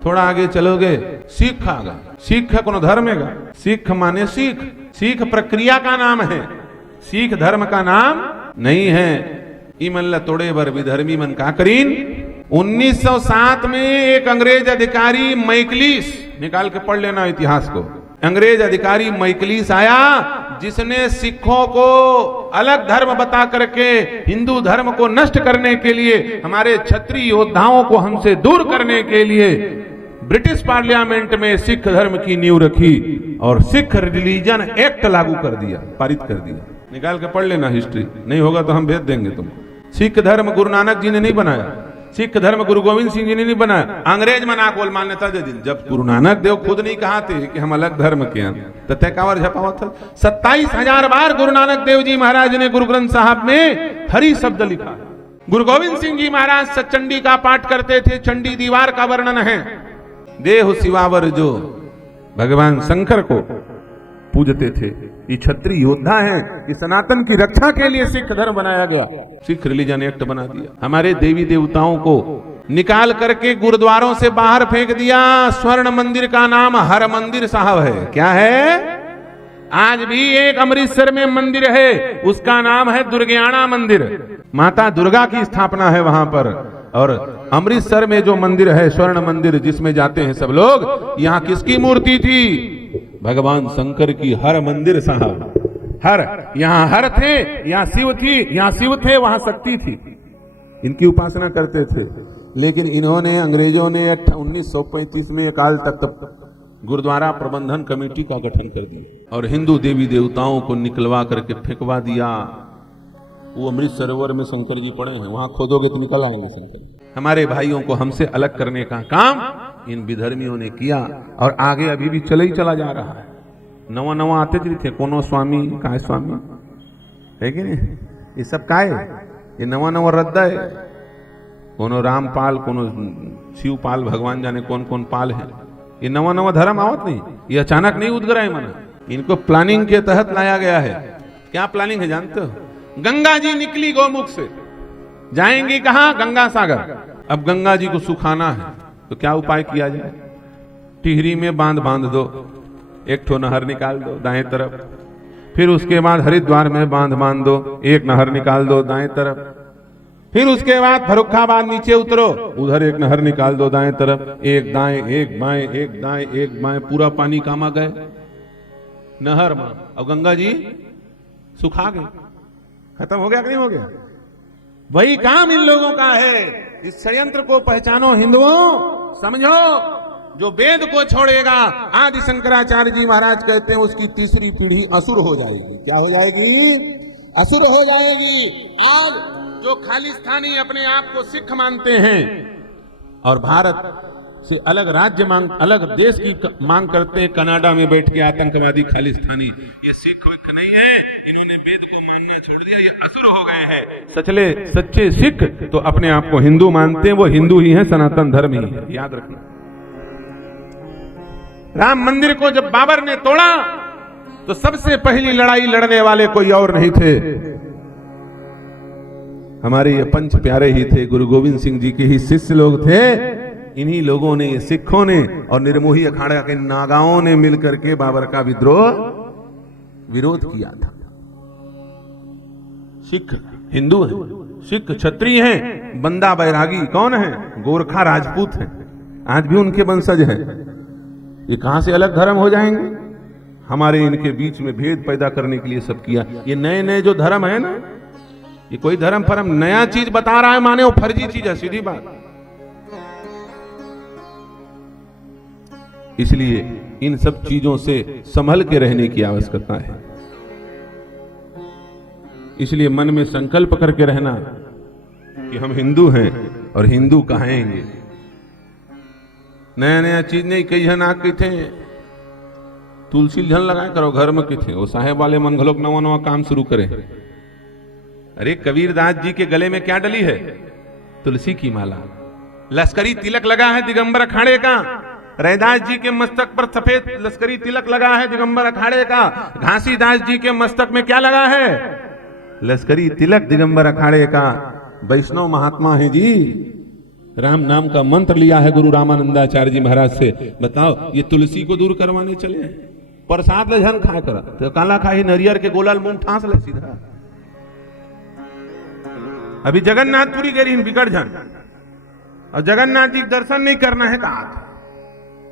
थोड़ा आगे चलोगे सिख आ गए। सिख है कोनो धर्म है? सिख माने सीख, सीख प्रक्रिया का नाम है, सिख धर्म का नाम नहीं है। इमल्ला तोड़े बर विधर्मी मन का करीन। 1907 में एक अंग्रेज अधिकारी मैकलिस, निकाल के पढ़ लेना इतिहास को, अंग्रेज अधिकारी मैकलिस आया जिसने सिखों को अलग धर्म बता करके हिंदू धर्म को नष्ट करने के लिए, हमारे क्षत्रिय योद्धाओं को हमसे दूर करने के लिए ब्रिटिश पार्लियामेंट में सिख धर्म की नींव रखी और सिख रिलीजन एक्ट लागू कर दिया, पारित कर दिया। निकाल के पढ़ लेना हिस्ट्री, नहीं होगा तो हम भेज देंगे तुमको। सिख धर्म गुरु नानक जी ने नहीं बनाया, सिख धर्म गुरु गोविंद सिंह जी ने नहीं बनाया, अंग्रेज मना कोल मान्यता दे दी। जब गुरु नानक देव खुद नहीं कहा थे कि हम अलग धर्म के हैं, तो तय कावर झपावा था। 27,000 बार गुरु नानक देव जी महाराज ने गुरु ग्रंथ साहब में हरि शब्द लिखा। गुरु गोविंद सिंह जी महाराज सचंडी का पाठ करते थे, चंडी दीवार का वर्णन है। देहु सिवावर जो भगवान शंकर को पूजते थे, ये क्षत्रिय योद्धा हैं, ये सनातन की रक्षा के लिए सिख धर्म बनाया गया, सिख रिलीजन एक्ट बना दिया। हमारे देवी देवताओं को निकाल करके गुरुद्वारों से बाहर फेंक दिया। स्वर्ण मंदिर का नाम हर मंदिर साहब है। क्या है? आज भी एक अमृतसर में मंदिर है, उसका नाम है दुर्गियाना मंदिर, माता दुर्गा की स्थापना है वहां पर। और अमृतसर में जो मंदिर है स्वर्ण मंदिर जिसमें जाते हैं सब लोग, यहाँ किसकी मूर्ति थी? भगवान शंकर की। हर मंदिर साहब, हर, यहाँ हर थे, यहाँ शिव थी, यहाँ शिव थे, वहां शक्ति थी, इनकी उपासना करते थे। लेकिन इन्होंने, अंग्रेजों ने 1935 में अकाल तख्त गुरुद्वारा प्रबंधन कमेटी का गठन कर दिया और हिंदू देवी देवताओं को निकलवा करके फेंकवा दिया। वो अमृत सरोवर में शंकर जी पड़े हैं, वहां खोदोगे तो निकल आएंगे शंकर। हमारे भाइयों को हमसे अलग करने का काम इन विधर्मियों ने किया और आगे अभी भी चला ही चला जा रहा है। नवा नवा आते थे, कोनो स्वामी काय स्वामी है कि नहीं, ये सब काय, ये नवा नवा रद्दा है। कोनो रामपाल, कोनो शिवपाल, भगवान जाने कौन कौन पाल है। ये नवा नवा धर्म आवत नहीं, ये अचानक नहीं उदगरा है मना, इनको प्लानिंग के तहत लाया गया है। क्या प्लानिंग है जानते हो? गंगा जी निकली गौमुख से, जाएंगी कहां? गंगा सागर। अब गंगा जी को सुखाना है तो क्या उपाय किया जाए? टिहरी में बांध बांध दो, एक ठो नहर निकाल दो दाएं तरफ, फिर उसके बाद हरिद्वार में बांध बांध दो, एक नहर निकाल दो दाएं तरफ, फिर उसके बाद फर्रुखाबाद नीचे उतरो, उधर एक नहर निकाल दो दाएं तरफ, एक दाएं एक बाएं, एक दाएं एक बाएं, पूरा पानी कामा गए नहर में। अब गंगा जी सुखा गए, खत्म हो गया कि नहीं हो गया? वही काम इन लोगों का है। इस षड्यंत्र को पहचानो हिंदुओं, समझो। जो वेद को छोड़ेगा, आदि शंकराचार्य जी महाराज कहते हैं उसकी तीसरी पीढ़ी असुर हो जाएगी। क्या हो जाएगी? असुर हो जाएगी। आज जो खालिस्तानी अपने आप को सिख मानते हैं और भारत से अलग राज्य मांग, अलग देश की मांग करते हैं, कनाडा में बैठ के आतंकवादी खालिस्तानी, ये सिख विख नहीं है, इन्होंने वेद को मानना छोड़ दिया, ये असुर हो गए हैं। सचले सच्चे सिख तो अपने आप को हिंदू मानते हैं, वो हिंदू ही है, सनातन धर्म ही है, याद रखना। राम मंदिर को जब बाबर ने तोड़ा तो सबसे पहली लड़ाई लड़ने वाले कोई और नहीं थे, हमारे ये पंच प्यारे ही थे, गुरु गोविंद सिंह जी के ही शिष्य लोग थे। इन्हीं लोगों ने, सिखों ने और निर्मोही अखाड़ा के नागाओं ने मिलकर के बाबर का विरोध किया था। सिख हिंदू हैं, सिख क्षत्रिय हैं, बंदा बैरागी कौन है? गोरखा राजपूत हैं, आज भी उनके वंशज हैं। ये कहां से अलग धर्म हो जाएंगे? हमारे इनके बीच में भेद पैदा करने के लिए सब किया। ये नए नए जो धर्म है ना, ये कोई धर्म फर्म नया चीज बता रहा है माने वो फर्जी चीज है, सीधी बात। इसलिए इन सब चीजों से संभल के रहने की आवश्यकता है। इसलिए मन में संकल्प करके रहना कि हम हिंदू हैं और हिंदू कहेंगे। नया नया चीज नहीं, कई जन आ के थे तुलसी झन लगाए करो घर में, किथे वो साहेब वाले मन घलोक नवा नवा काम शुरू करे। अरे कबीरदास जी के गले में क्या डली है? तुलसी की माला। लश्करी तिलक लगा है दिगंबर अखाड़े का। रैदास जी के मस्तक पर सफेद लश्करी तिलक लगा है दिगंबर अखाड़े का। घासीदास जी के मस्तक में क्या लगा है? लश्करी तिलक दिगंबर अखाड़े का। वैष्णव महात्मा है जी, राम नाम का मंत्र लिया है गुरु रामानंदाचार्य जी महाराज से। बताओ ये तुलसी को दूर करवाने चले हैं। प्रसाद ले झन खाए कर तो काला खाही नरियर के गोलाल मुंह ठांस ले सीधा। अभी जगन्नाथपुरी गई बिगड़ झन और जगन्नाथ जी दर्शन नहीं करना है कहा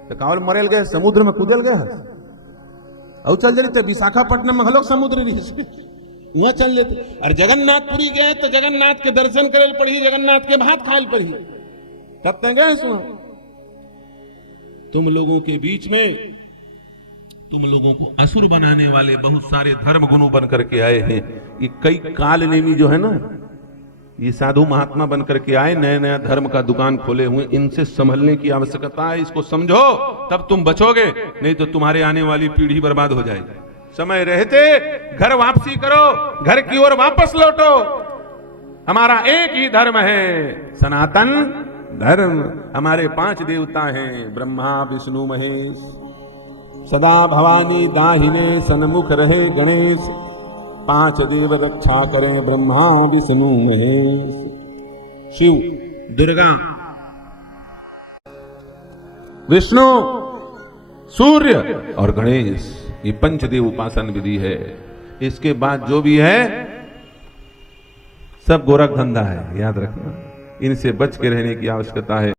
तो कावल मरेल गए समुद्र में कूदल गए और चल जाते विशाखापट्टनम में हलोक समुद्र रही वहां चल लेते। और जगन्नाथपुरी गए तो जगन्नाथ के दर्शन करे पड़ी, जगन्नाथ के भात खाए पड़ी, तब तक गए सुनो। तुम लोगों के बीच में तुम लोगों को असुर बनाने वाले बहुत सारे धर्म गुरु बन करके आए हैं। ये कई काल नेमी जो है ना, ये साधु महात्मा बन करके आए, नया नया धर्म का दुकान खोले हुए, इनसे संभलने की आवश्यकता है। इसको समझो तब तुम बचोगे, नहीं तो तुम्हारे आने वाली पीढ़ी बर्बाद हो जाएगी। समय रहते घर वापसी करो, घर की ओर वापस लौटो। हमारा एक ही धर्म है, सनातन धर्म। हमारे 5 देवता हैं, ब्रह्मा विष्णु महेश। सदा भवानी दाहिने सन्मुख रहे गणेश। 5 देव रक्षा करें, ब्रह्मा विष्णु महेश। शिव, दुर्गा, विष्णु, सूर्य और गणेश, ये 5 देव उपासन विधि है। इसके बाद जो भी है सब गोरख धंधा है, याद रखना। इनसे बच के रहने की आवश्यकता है।